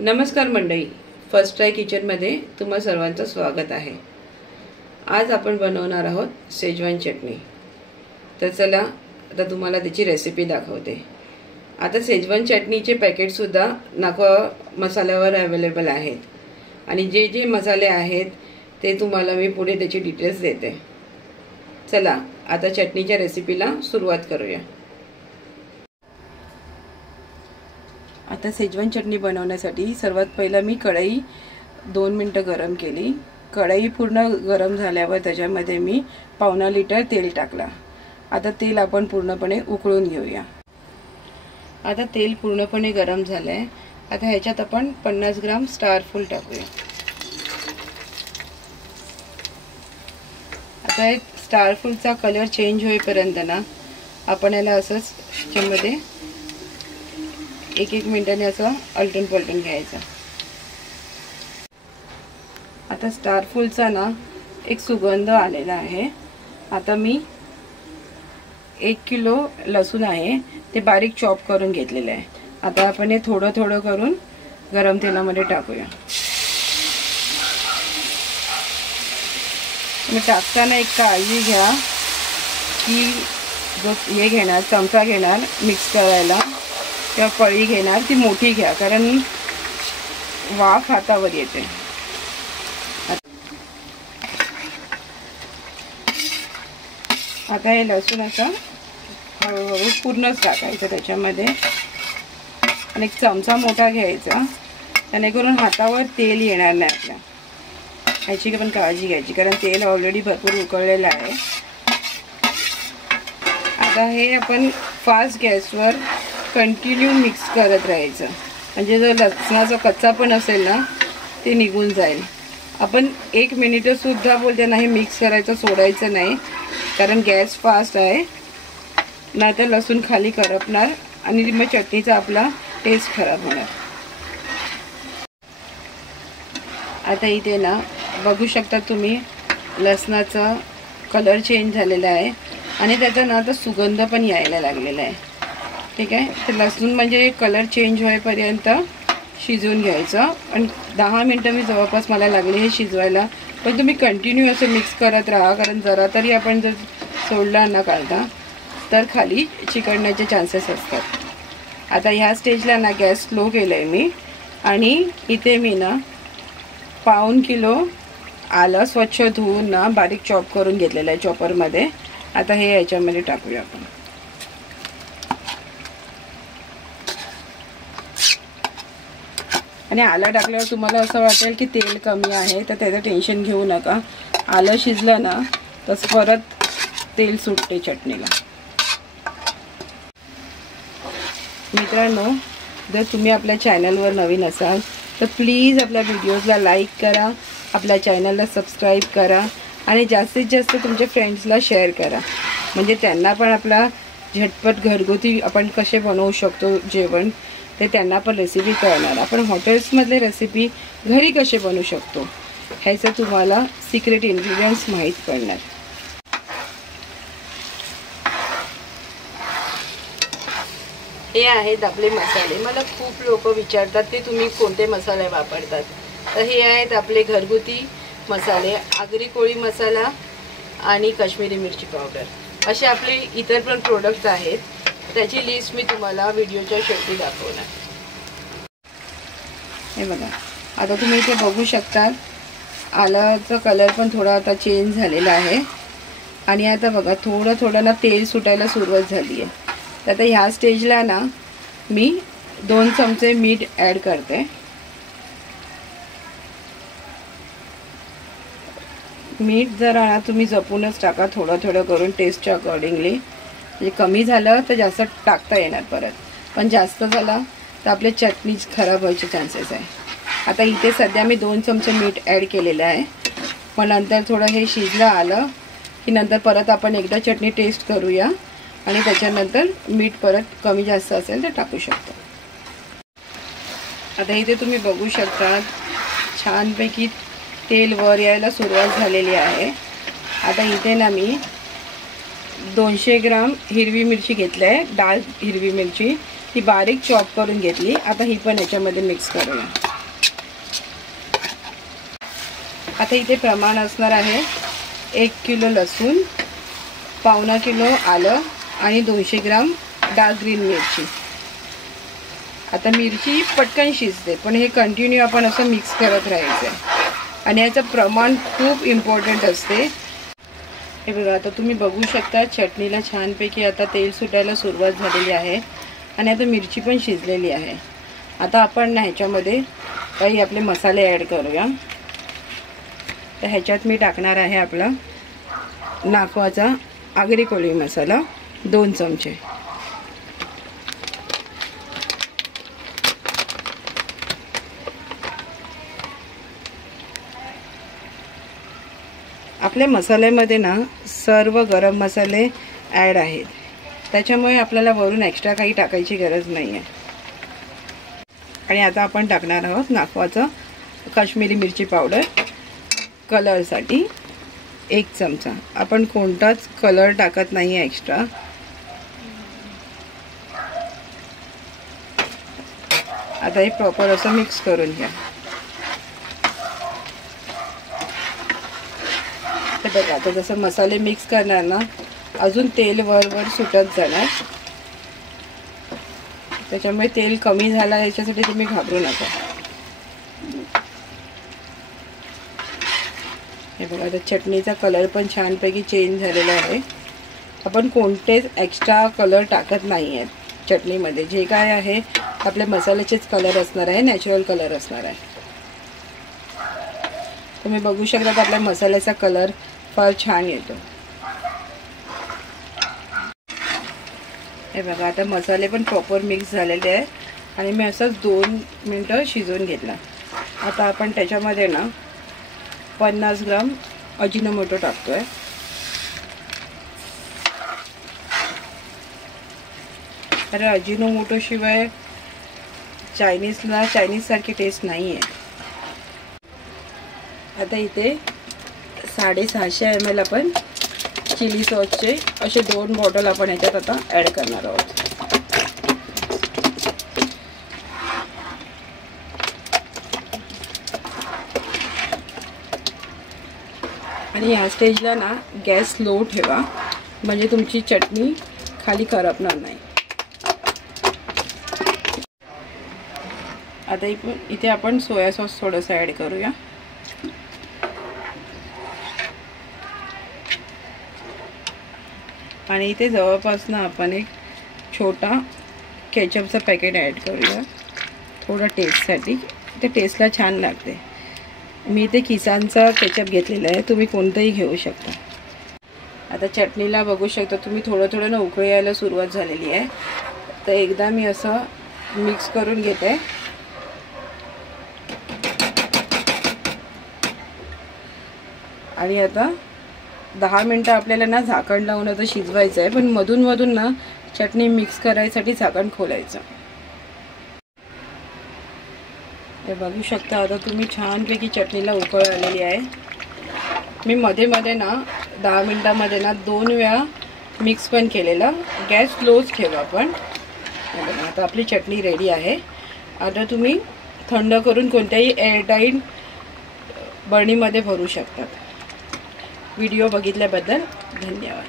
नमस्कार मंडळी, first try किचनमध्ये तुम्हा सर्वांचं स्वागत आहे। आज आपण बनवणार आहोत शेजवान चटणी। तर चला आता तुम्हाला त्याची रेसिपी दाखवते। आता शेजवान चटणीचे पॅकेट सुद्धा नाखवा मसाल्यावर अवेलेबल आहेत आणि जे जे मसाले आहेत ते तुम्हाला मी पुढे त्याची डिटेल्स देते। चला आता चटणीच्या रेसिपीला सुरुवात करूया। आता शेजवान चटणी बनवण्यासाठी सर्वात पहिला मी कढई 2 मिनिटं गरम केली। कढई पूर्ण गरम झाल्यावर त्याच्यामध्ये मी पावणा लिटर तेल टाकला। आता तेल आपण पूर्णपणे उकळून घेऊया। आता तेल पूर्णपणे गरम झालंय। आता ह्याच्यात आपण 50 ग्राम स्टार फूल टाकूया। आता स्टार फूलचा कलर चेंज होईपर्यंत ना आपण याला असंच ह्याच्यामध्ये एक मिनिटाने असं आलटून पलटून घ्यायचं। आता स्टार फूलचा ना एक सुगंध आलेला आहे। आता मी 1 किलो लसूण आहे ते बारीक चॉप करून घेतलेले आहे। आता आपण हे थोडं थोडं करून गरम तेलामध्ये टाकूया। तुम्ही टाकताना एक काळजी घ्या की जो हे घेणार चमचा घेणार मिक्स करायला किंवा पळी घेणार ती मोठी घ्या, कारण वाफ हातावर येते। आता हे लसूण असं हळूहळू पूर्णच टाकायचं त्याच्यामध्ये आणि एक चमचा मोठा घ्यायचा, जेणेकरून हातावर तेल येणार नाही आपल्या। ह्याची पण काळजी घ्यायची, कारण तेल ऑलरेडी भरपूर उकळलेलं आहे। आता हे आपण फास्ट गॅसवर कंटिन्यू मिक्स करत राहायचं, म्हणजे जर लसणाचा कच्चा पण असेल ना ते निघून जाईल। आपण 1 मिनिट सुद्धा बोलते नाही मिक्स करायचं, सोडायचं नाही, कारण गॅस फास्ट आहे, नाहीतर लसूण खाली करपणार आणि मग चटणीचा आपला टेस्ट खराब होणार। आता इथे ना बघू शकता तुम्ही लसणाचा कलर चेंज झालेला आहे आणि त्याचा ना आता सुगंध पण यायला लागलेला आहे। ठीक आहे, तर लसूण म्हणजे कलर चेंज होईपर्यंत शिजवून घ्यायचं आणि 10 मिनिटं मी जवळपास मला लागले हे शिजवायला। पण तुम्ही कंटिन्यू असं मिक्स करत राहा, कारण जरा तरी आपण जर सोडला न काढता तर खाली चिकटण्याचे चान्सेस असतात। आता ह्या स्टेजला ना गॅस स्लो केलाय मी आणि इथे मी ना 1/2 किलो आलं स्वच्छ धुवून ना बारीक चॉप करून घेतलेलं आहे चॉपरमध्ये। आता हे याच्यामध्ये टाकूया आपण। आणि आलं टाकल्यावर तुम्हाला असं वाटेल की तेल कमी आहे तर त्याचं टेन्शन घेऊ नका। आलं शिजलं ना तसं परत तेल सुटते चटणीला। मित्रांनो, जर तुम्ही आपल्या चॅनलवर नवीन असाल तर प्लीज आपल्या व्हिडिओजला लाईक करा, आपल्या चॅनलला सबस्क्राईब करा आणि जास्तीत जास्त तुमच्या फ्रेंड्सला शेअर करा, म्हणजे त्यांना पण आपला झटपट घरगुती आपण कसे बनवू शकतो जेवण ते त्यांना पण रेसिपी कळणार। आपण हॉटेल्समधले रेसिपी घरी कसे बनवू शकतो ह्याचं तुम्हाला सिक्रेट इन्ग्रेडियंट्स माहीत पडणार। हे आहेत आपले मसाले। मला खूप लोक विचारतात की तुम्ही कोणते मसाले वापरतात, तर हे आहेत आपले घरगुती मसाले, आगरी कोळी मसाला आणि काश्मीरी मिरची पावडर। असे आपले इतर पण प्रोडक्ट्स आहेत, त्याची लिस्ट मी तुम्हाला व्हिडिओच्या शेवटी दाखवणार। हे बघा, आता तुम्ही इथे बघू शकता आल्याचा कलर पण थोडा आता चेंज झालेला आहे आणि आता बघा थोडं थोडं ना तेल सुटायला सुरुवात झाली आहे। तर आता ह्या स्टेजला ना मी 2 चमचे मीठ ॲड करते। मीठ जरा तुम्ही जपूनच टाका, थोडं थोडं करून टेस्टच्या अकॉर्डिंगली, म्हणजे कमी झालं तर जास्त टाकता येणार परत, पण जास्त झाला तर आपले चटणी खराब व्हायचे चान्सेस आहे। आता इथे सध्या मी 2 चमचे मीठ ॲड केलेलं आहे, पण नंतर थोडं हे शिजलं आलं की नंतर परत आपण एकदा चटणी टेस्ट करूया आणि त्याच्यानंतर मीठ परत कमी जास्त असेल तर टाकू शकतो। आता इथे तुम्ही बघू शकता छानपैकी तेल वर यायला सुरुवात झालेली आहे। आता इथे ना मी 200 ग्राम हिरवी मिरची घेतली आहे, डाळ हिरवी मिरची, ती बारीक चॉप करून घेतली। आता ही पण याच्यामध्ये मिक्स करूया। आता इथे प्रमाण असणार आहे 1 किलो लसूण, पावणा किलो आलं आणि 200 ग्राम डार्क ग्रीन मिरची. आता मिरची पटकन शिजते, पण हे कंटिन्यू आपण असं मिक्स करत राहायचं आहे आणि याचं प्रमाण खूप इम्पॉर्टंट असते. हे बघा, आता तुम्ही बघू शकता चटणीला छानपैकी आता तेल सुटायला सुरुवात झालेली आहे आणि आता मिरची पण शिजलेली आहे. आता आपण ना ह्याच्यामध्ये काही आपले मसाले ॲड करूया. तर ह्याच्यात मी टाकणार आहे आपला नाखवाचा आगरी कोळी मसाला 2 चमचे. आपल्या मसाल्यामध्ये ना सर्व गरम मसाले ॲड आहेत, त्याच्यामुळे आपल्याला वरून एक्स्ट्रा काही टाकायची गरज नाही आहे. आणि आता आपण टाकणार आहोत नाखवाचं काश्मीरी मिरची पावडर कलरसाठी 1 चमचा. आपण कोणताच कलर टाकत नाही आहे एक्स्ट्रा. आता हे प्रॉपर असं मिक्स करून घ्या. तर बघा, आता जसं मसाले मिक्स करणार ना अजून तेल वर सुटत जाणार, त्याच्यामुळे तेल कमी झाला याच्यासाठी तुम्ही घाबरू नका. हे बघा, आता चटणीचा कलर पण छानपैकी चेंज झालेला आहे. आपण कोणतेच एक्स्ट्रा कलर टाकत नाही आहेत चटणीमध्ये. जे काय आहे आपल्या मसाल्याचेच कलर असणार आहे, नॅचरल कलर असणार आहे. तुम्ही बघू शकता आपल्या मसाल्याचा कलर फार छान येतो. हे बघा, आता मसाले पण प्रॉपर मिक्स झालेले आहे आणि मी असंच 2 मिनटं शिजवून घेतला. आता आपण त्याच्यामध्ये ना 50 ग्राम अजिनोमोटो टाकतोय. अरे अजिनोमोटो शिवाय चायनीज सारखी टेस्ट नाही आहे. आता इथे 650 ml आपण चिली सॉसचे असे 2 बॉटल आपण ह्याच्यात आता ॲड करणार आहोत. आणि ह्या स्टेजला ना गॅस लो ठेवा, म्हणजे तुमची चटणी खाली करपणार नाही. आता इथे आपण सोया सॉस थोडंसं ॲड करूया. आणि इथे जवळपास ना आपण एक छोटा केचपचा पॅकेट ॲड करूया थोडं टेस्टसाठी. ते टेस्टला छान लागते. मी इथे किसानचा केचप घेतलेला आहे, तुम्ही कोणतंही घेऊ शकता. आता चटणीला बघू शकता तुम्ही थोडं ना उकळी यायला सुरुवात झालेली आहे. तर एकदा मी असं मिक्स करून घेते. आणि आता 10 मिनटं आपल्याला ना झाकण लावून आता शिजवायचं आहे, पण मधून ना चटणी मिक्स करायसाठी झाकण खोलायचं. हे बघू शकता आता तुम्ही छानपैकी चटणीला उकळ आलेली आहे. मी मध्ये ना 10 मिनटामध्ये ना 2 वेळा मिक्स पण केलेलं. गॅस स्लोच ठेवा आपण. आता आपली चटणी रेडी आहे. आता तुम्ही थंड करून कोणत्याही एअरटाईट बरणीमध्ये भरू शकतात. व्हिडिओ बघितल्याबद्दल धन्यवाद.